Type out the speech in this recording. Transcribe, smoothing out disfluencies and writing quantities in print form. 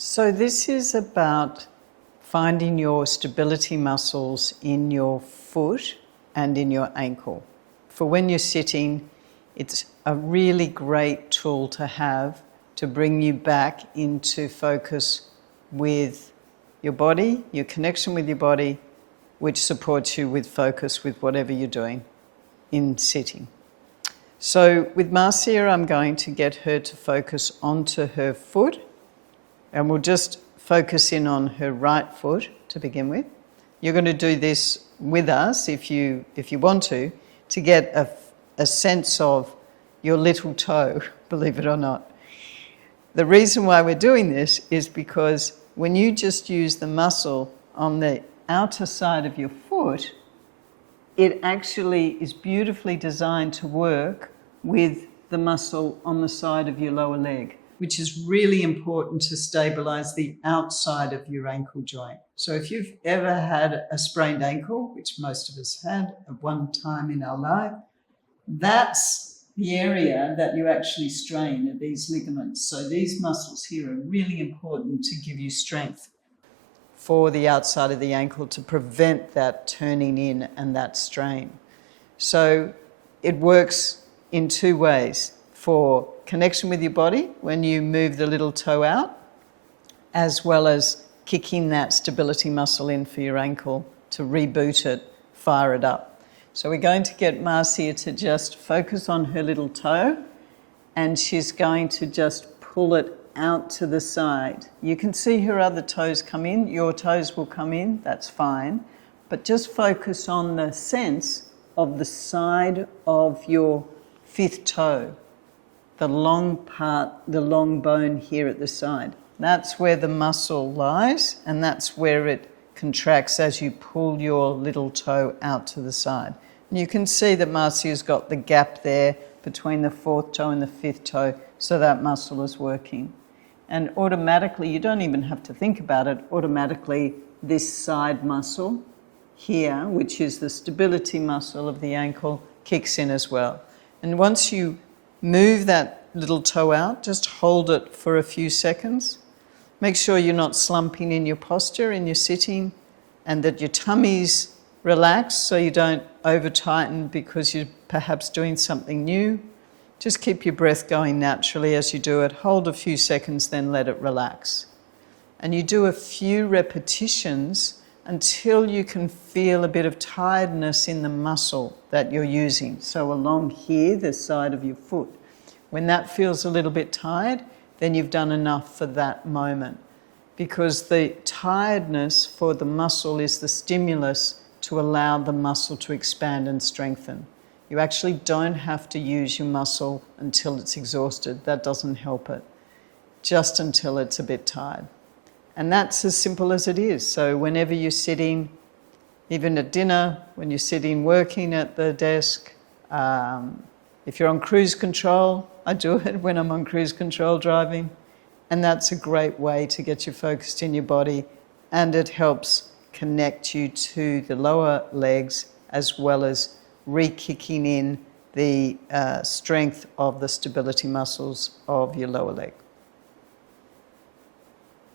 So this is about finding your stability muscles in your foot and in your ankle. For when you're sitting, it's a really great tool to have to bring you back into focus with your body, your connection with your body, which supports you with focus with whatever you're doing in sitting. So with Marcia, I'm going to get her to focus onto her foot, and we'll just focus in on her right foot to begin with. You're going to do this with us if you want to get a sense of your little toe, believe it or not. The reason why we're doing this is because when you just use the muscle on the outer side of your foot, it actually is beautifully designed to work with the muscle on the side of your lower leg, which is really important to stabilize the outside of your ankle joint. So if you've ever had a sprained ankle, which most of us had at one time in our life, that's the area that you actually strain are these ligaments. So these muscles here are really important to give you strength for the outside of the ankle to prevent that turning in and that strain. So it works in two ways: for connection with your body when you move the little toe out, as well as kicking that stability muscle in for your ankle to reboot it, fire it up. So we're going to get Marcia to just focus on her little toe, and she's going to just pull it out to the side. You can see her other toes come in, your toes will come in, that's fine, but just focus on the sense of the side of your fifth toe, the long part, the long bone here at the side. That's where the muscle lies, and that's where it contracts as you pull your little toe out to the side. And you can see that Marcia's got the gap there between the fourth toe and the fifth toe, so that muscle is working. And automatically, you don't even have to think about it, automatically this side muscle here, which is the stability muscle of the ankle, kicks in as well. And once you move that little toe out, just hold it for a few seconds. Make sure you're not slumping in your posture in your sitting, and that your tummy's relaxed so you don't over tighten because you're perhaps doing something new. Just keep your breath going naturally as you do it. Hold a few seconds, then let it relax. And you do a few repetitions until you can feel a bit of tiredness in the muscle that you're using. So along here, the side of your foot. When that feels a little bit tired, then you've done enough for that moment, because the tiredness for the muscle is the stimulus to allow the muscle to expand and strengthen. You actually don't have to use your muscle until it's exhausted. That doesn't help it. Just until it's a bit tired. And that's as simple as it is. So whenever you're sitting, even at dinner, when you're sitting working at the desk, if you're on cruise control, I do it when I'm on cruise control driving, and that's a great way to get you focused in your body, and it helps connect you to the lower legs as well as re-kicking in the strength of the stability muscles of your lower leg.